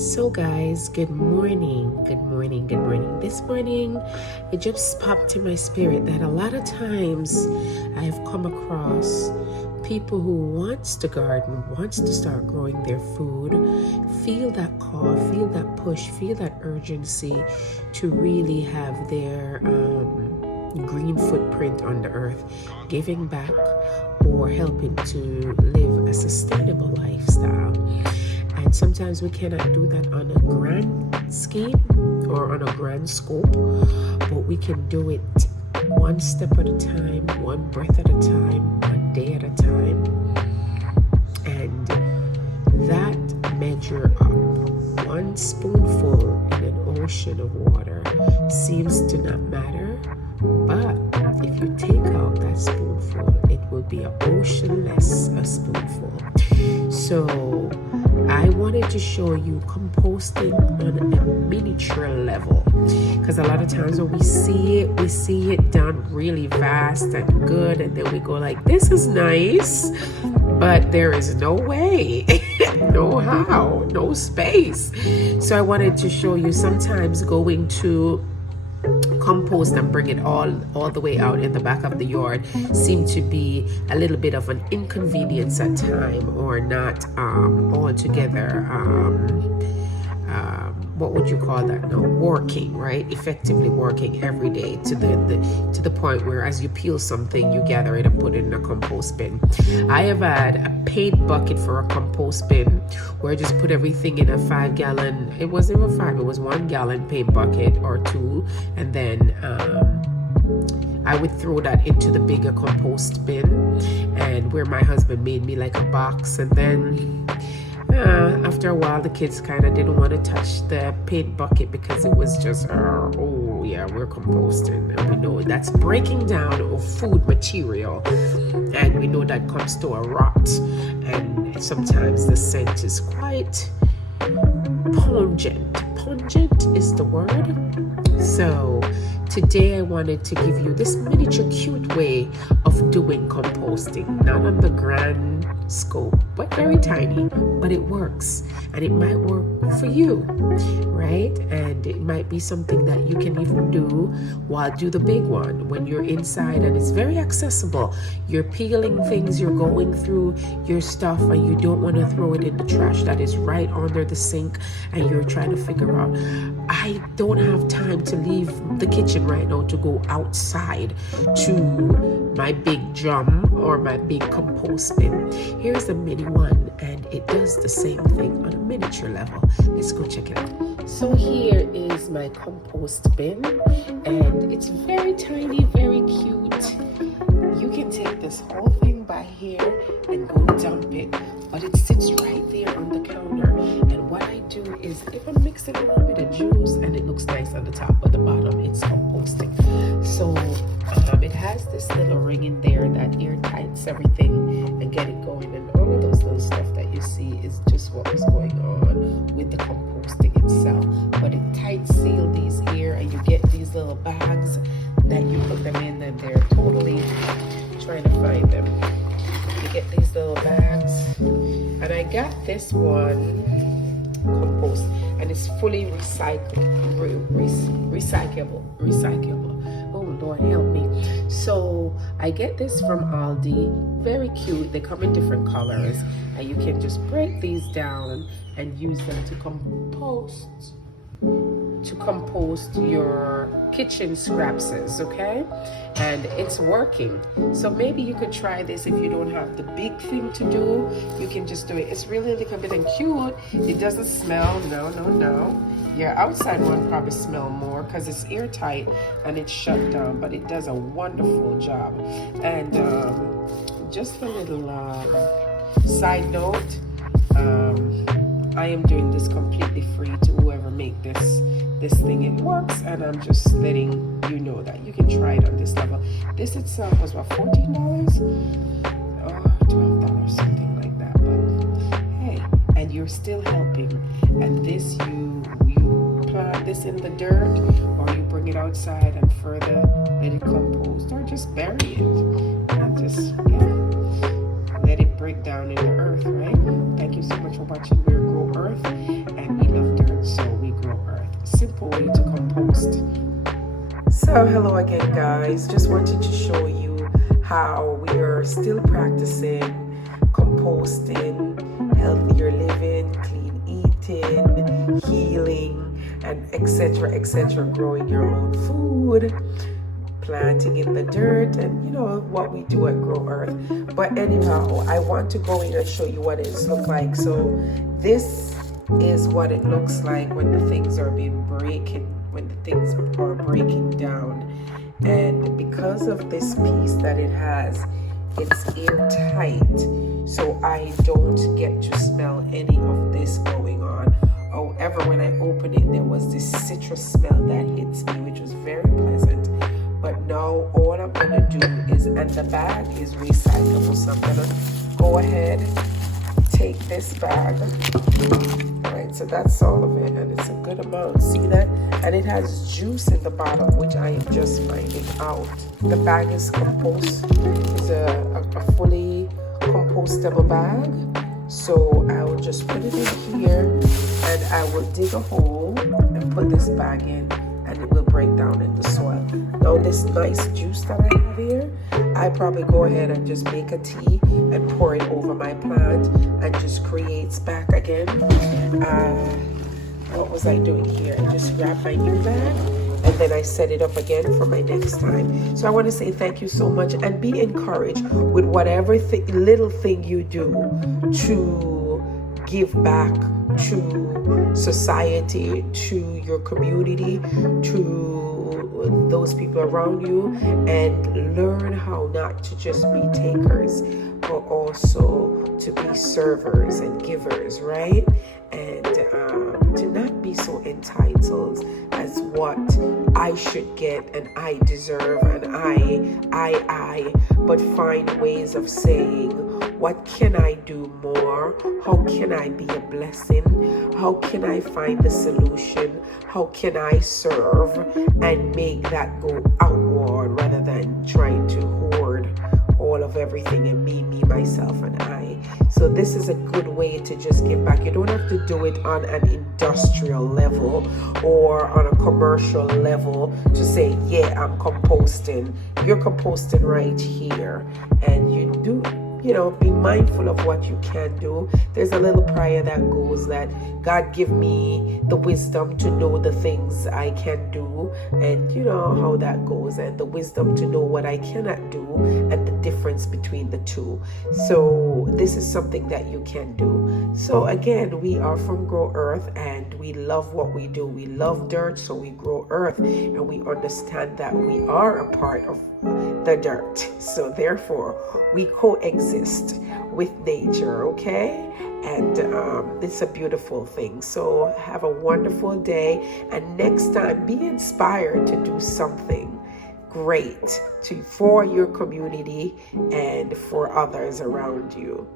So guys, good morning. This morning, it just popped in my spirit that a lot of times I've come across people who wants to garden, wants to start growing their food, feel that call, feel that push, feel that urgency to really have their green footprint on the earth, giving back or helping to live a sustainable lifestyle. And sometimes we cannot do that on a grand scheme or on a grand scope, but we can do it one step at a time, one breath at a time, one day at a time. And that measure up, one spoonful in an ocean of water seems to not matter, but if you take out that spoonful, it will be an ocean less a spoonful. So I wanted to show you composting on a miniature level, because a lot of times when we see it done really fast and good, and then we go like, this is nice, but there is no way, no how, no space. So I wanted to show you sometimes going to compost and bring it all the way out in the back of the yard seem to be a little bit of an inconvenience at time, or not altogether what would you call that now, working, right? Effectively working every day to the point where as you peel something, you gather it and put it in a compost bin. I have had a paint bucket for a compost bin where I just put everything in a 5-gallon, it wasn't even 5, it was 1 gallon paint bucket or 2, and then I would throw that into the bigger compost bin, and where my husband made me like a box. And then after a while, the kids kind of didn't want to touch the paint bucket because it was just, oh yeah, we're composting, and we know that's breaking down of food material, and we know that comes to a rot, and sometimes the scent is quite pungent is the word. So today I wanted to give you this miniature cute way of doing composting, not on the grand scope, but very tiny, but it works, and it might work for you, right? And it might be something that you can even do while do the big one when you're inside, and it's very accessible. You're peeling things, you're going through your stuff, and you don't want to throw it in the trash that is right under the sink, and you're trying to figure out, I don't have time to leave the kitchen right now to go outside to my big drum or my big compost bin. Here's a mini one, and it does the same thing on a miniature level. Let's go check it out. So here is my compost bin, and it's very tiny, very cute. You can take this whole thing by here and go dump it, but it sits right there on the counter. And what I do is, if I'm mixing a little bit of juice, and it looks nice on the top, but the bottom it's composting. So it has this little ring in there that air tights everything and get it going, and all of those little stuff that you see is just what was going on with the composting itself. But it tight seal these here, and you get these little bags that you put them in, and they're totally trying to find them. You get these little bags, and I got this one compost, and it's fully recyclable. Oh Lord, help me. So I get this from Aldi, very cute. They come in different colors, and you can just break these down and use them to compost your kitchen scraps, okay? And it's working. So maybe you could try this if you don't have the big thing to do. You can just do it. It's really a little bit and cute. It doesn't smell, no. Your outside one probably smell more because it's airtight and it's shut down, but it does a wonderful job. And just a little side note, I am doing this completely free to whoever make this thing. It works, and I'm just letting you know that you can try it on this level. This itself was what, $14 or $12, something like that. But hey, and you're still helping. And this, you plant this in the dirt, or you bring it outside and further let it compost, or just bury it and just let it break down in the earth, right? Thank you so much for watching Weir Grow Earth, and we love So hello again, guys. Just wanted to show you how we are still practicing composting, healthier living, clean eating, healing, and etc., growing your own food, planting in the dirt, and you know what we do at Grow Earth. But anyhow, I want to go in and show you what it looks like. So this is what it looks like when the things are breaking down. And because of this piece that it has, it's airtight, so I don't get to smell any of this going on. However, when I opened it, there was this citrus smell that hits me, which was very pleasant. But now all I'm gonna do is, and the bag is recyclable, so I'm gonna go ahead, take this bag. Right, so that's all of it, and it's a good amount. See that? And it has juice in the bottom, which I am just finding out. The bag is a fully compostable bag. So I will just put it in here, and I will dig a hole and put this bag in, and it will break down in the soil. Now this nice juice that I have here, I probably go ahead and just make a tea and pour it over my plant, and just creates back again. What was I doing here? I just grabbed my new bag, and then I set it up again for my next time. So I want to say thank you so much, and be encouraged with whatever little thing you do to give back to society, to your community, to those people around you, and learn how not to just be takers, but also to be servers and givers, right? And to not be so entitled as what I should get and I deserve and I, but find ways of saying, what can I do more? How can I be a blessing? How can I find the solution? How can I serve and make that go outward rather than trying to hoard all of everything and me, myself, and I. So this is a good way to just give back. You don't have to do it on an industrial level or on a commercial level to say, yeah, I'm composting. You're composting right here, and you do, you know, be mindful of what you can do. There's a little prayer that goes that God give me the wisdom to know the things I can do, and you know how that goes, and the wisdom to know what I cannot do and the difference between the two. So this is something that you can do. So again, we are from Grow Earth, and we love what we do. We love dirt, so we grow earth, and we understand that we are a part of the dirt. So therefore, we coexist with nature, okay? And it's a beautiful thing. So have a wonderful day, and next time be inspired to do something great for your community and for others around you.